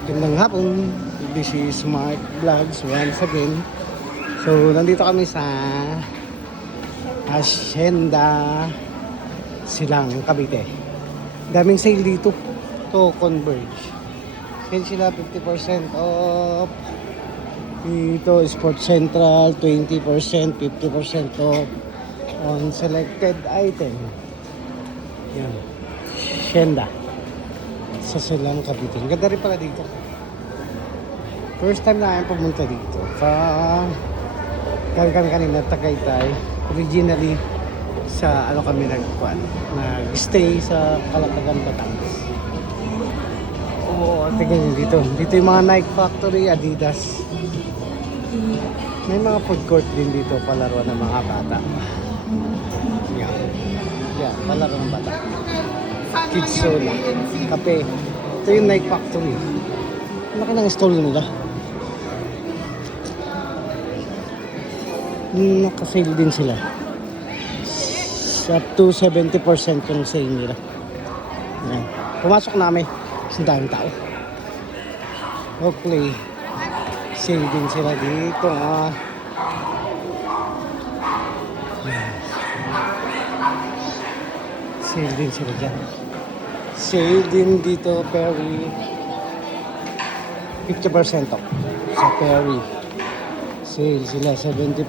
Magandang hapon. This is Mark Vlogs once again. So, nandito kami sa Hacienda Silang, Cavite. Daming sale dito. To Converge. Sale sila 50% off. Dito, Sports Central, 20%, 50% off on selected item. Yan. Hacienda sa Silang, Cavite. Ang ganda rin pala dito. First time na ako pumunta dito. Kanina Tagaytay. Originally sa kami nag-stay sa Calatagan, Batangas. Oo, tingnan nyo dito. Dito yung mga Nike Factory, Adidas. May mga food court din dito, palaro ng mga bata. Yan, palaro ng bata. Kids Zone, kape. Ito yung Nike Factory. Laki ng stall nila. Naka-sale din sila. Up to 70% yung sale nila. Yan. Pumasok namin. Ang daming tao. Okay. Sale din sila dito. Sale din sila dyan. Sale din dito, Perry. 50% off sa Perry. Sale sila, 70%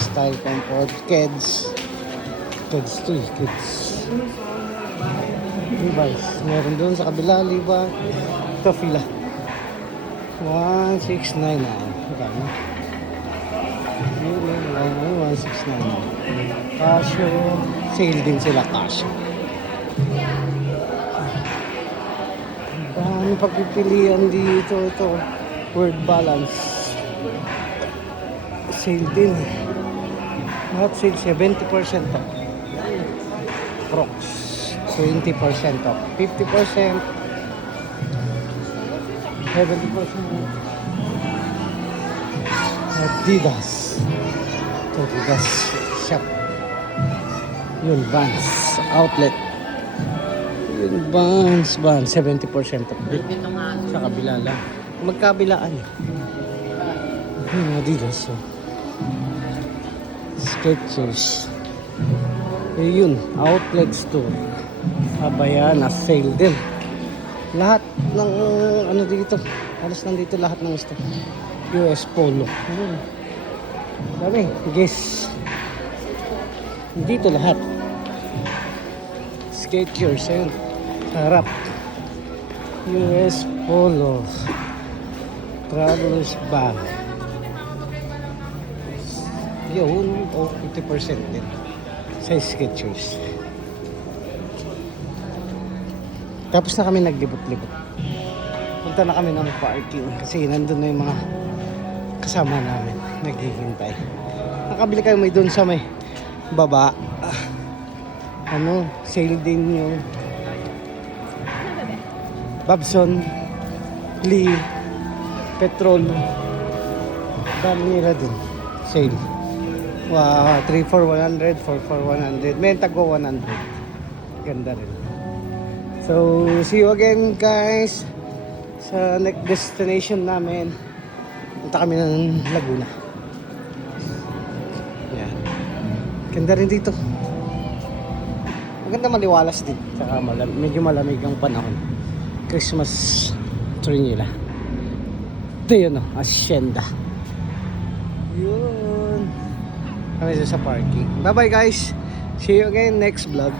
style comfort. Kids 2, kids. Levi's. Meron doon sa kabila, Levi's. Ito, fila. 1699. Magkano? 1699. Casio. Sale din sila, Casio. Ang pagpipilian dito, ito. Word balance. Sale din. Lahat sale, 70% off. Crocs, 20% off. 50%. 70%. Adidas. Adidas shop. Yun, Vans outlet. Yun, Vans 70% off. Sa kabila lang. Magkabilaan. Yun, Adidas. Skechers. Yun, outlet store. Abayana, sale din. Lahat ng dito. Halos nandito lahat ng store. US Polo. Dami, guess. Dito lahat. Skechers, ayun. Sarap. US Polo. Travelers bag. Yun, 50% din. Sa Skechers. Tapos na kami naglibot-libot. Punta na kami ng parking kasi nandun na yung mga kasama namin naghihintay. Nakabili kayo may dun sa may baba. Sale din yung Babson, Lee, Petrol. Dami nila dun. Sale. 3 for 100, 4 for 100. May tago 100. Ganda rin. So, see you again guys sa next destination namin. Punta kami ng Laguna. Yan. Ganda rin dito. Maganda, maliwalas din. Saka medyo malamig ang panahon. Christmas tree nila. Ito yun, Hacienda. Yun. Kami sa parking. Bye bye guys. See you again next vlog.